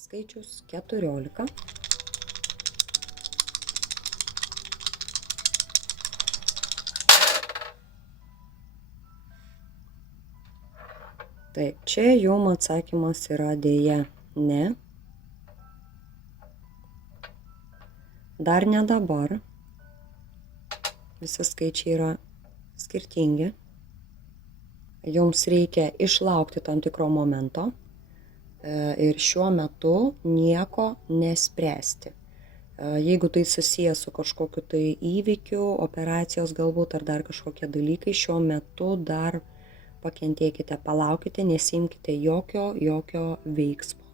Skaičius 14. Taip, čia jum atsakymas yra dėja ne. Dar ne dabar. Visi skaičiai yra skirtingi. Jums reikia išlaukti tam tikro momento ir šiuo metu nieko nespręsti. Jeigu tai susijęs su kažkokiu tai įvykiu, operacijos galbūt ar dar kažkokie dalykai, šiuo metu dar pakentėkite, palaukite, nesiimkite jokio veiksmo.